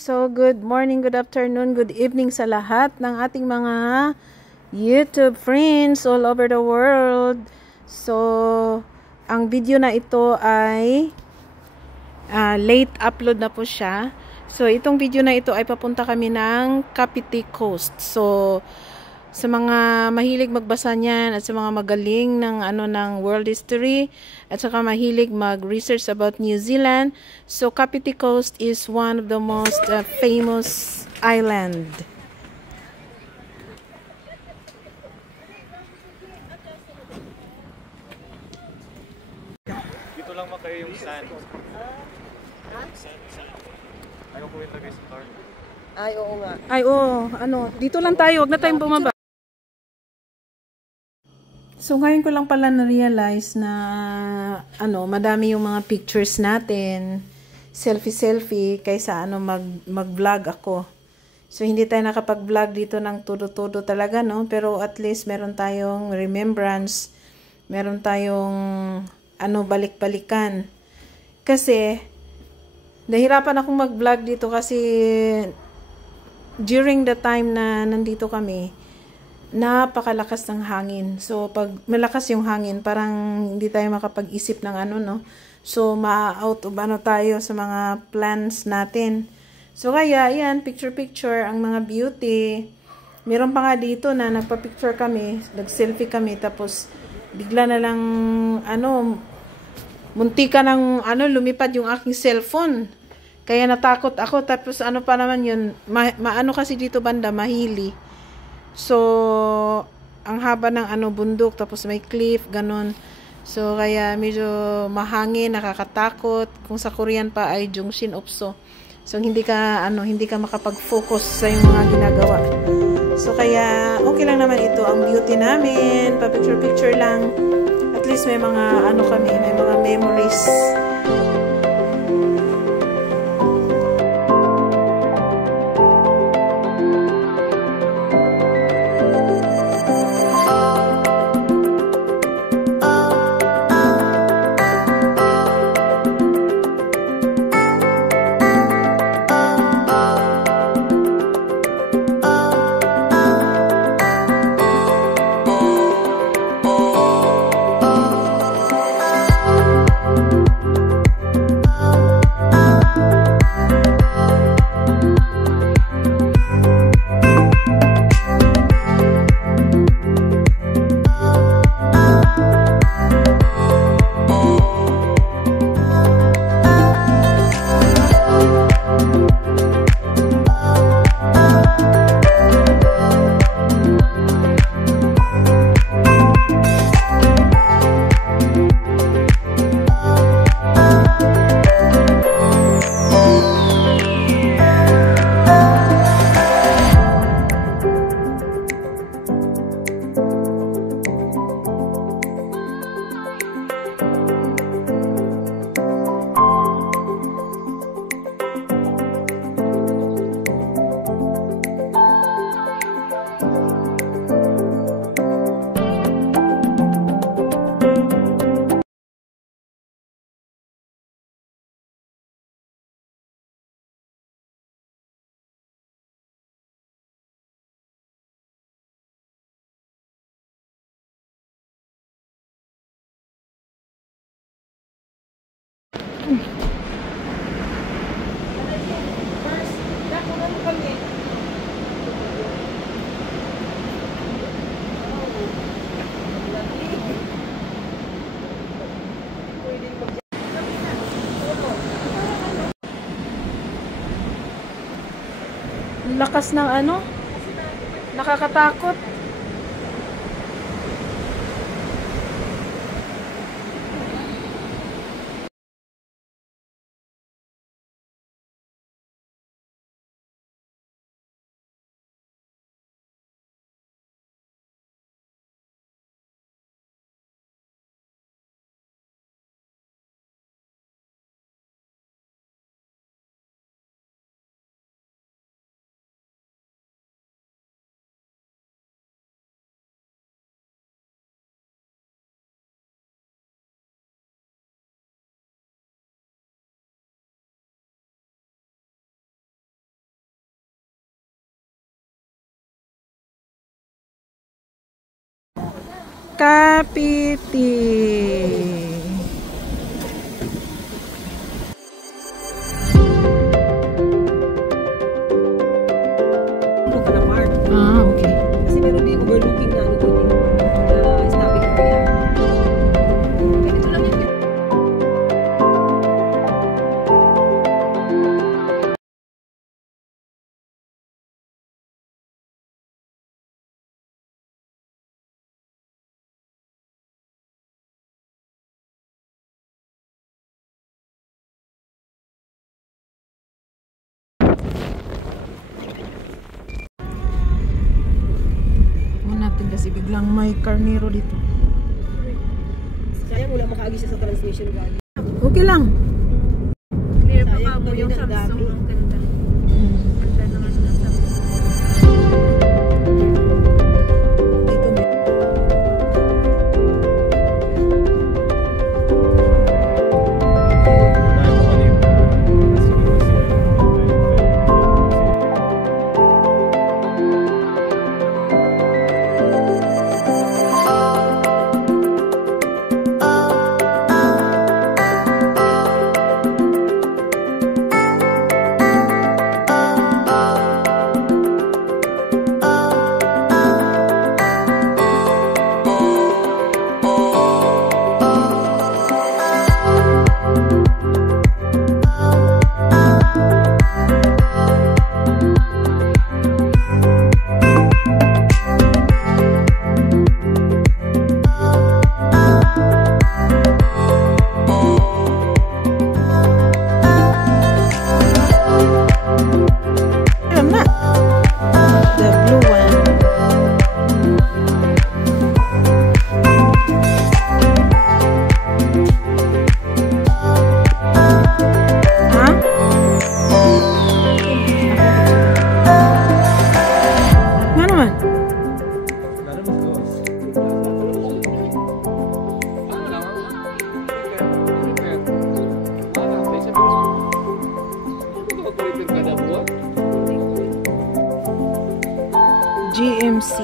So, good morning, good afternoon, good evening sa lahat ng ating mga YouTube friends all over the world. So, ang video na ito ay late upload na po siya. So, itong video na ito ay papunta kami ng Cavite Coast. So, sa mga mahilig magbasa niyan at sa mga magaling ng ng world history at saka mahilig mag-research about New Zealand. So, Cavite Coast is one of the most famous island. Dito lang makayo yung sand. Sand. Ayaw ko yung lagay sa car. Ay, oo nga. Ay, oo. Dito lang tayo. Huwag na tayong bumaba. So, ngayon ko lang pala na-realize na, madami yung mga pictures natin. Selfie-selfie, kaysa, mag-vlog ako. So, hindi tayo nakapag-vlog dito ng todo-todo talaga, no? Pero at least meron tayong remembrance. Meron tayong, balik-balikan. Kasi, nahirapan akong mag-vlog dito kasi, during the time na nandito kami, napakalakas ng hangin. So, pag malakas yung hangin, parang hindi tayo makapag-isip ng no? So, ma-out of tayo sa mga plans natin. So, kaya, yan, picture-picture, ang mga beauty. Meron pa nga dito na nagpa-picture kami, nag-selfie kami, tapos, bigla na lang, muntika ng, lumipad yung aking cellphone. Kaya natakot ako, tapos pa naman yun, kasi dito banda, mahili. So, ang haba ng bundok, tapos may cliff, ganun. So, kaya medyo mahangin, nakakatakot. Kung sa Korean pa ay Jungshin Upso. So, hindi ka makapag-focus sa yung mga ginagawa. So, kaya okay lang naman ito, ang beauty namin, pa-picture-picture lang. At least may mga may mga memories. Lakas ng nakakatakot. Kapiti. Ah, okay. Kasi meron din overlooking na ano doon eh. Stopping area. Ganito lang yun. Natin kasi biglang may karnero dito. Sayang wala makaagi siya sa transmission value. Okay lang. Clear pa Sayang mo yung kanina, Samsung. dami. Ang ganda. Ganda naman ng Samsung. Dito may Dahil ko kanina. alam na. The blue one. Ha? Nga naman. GMC.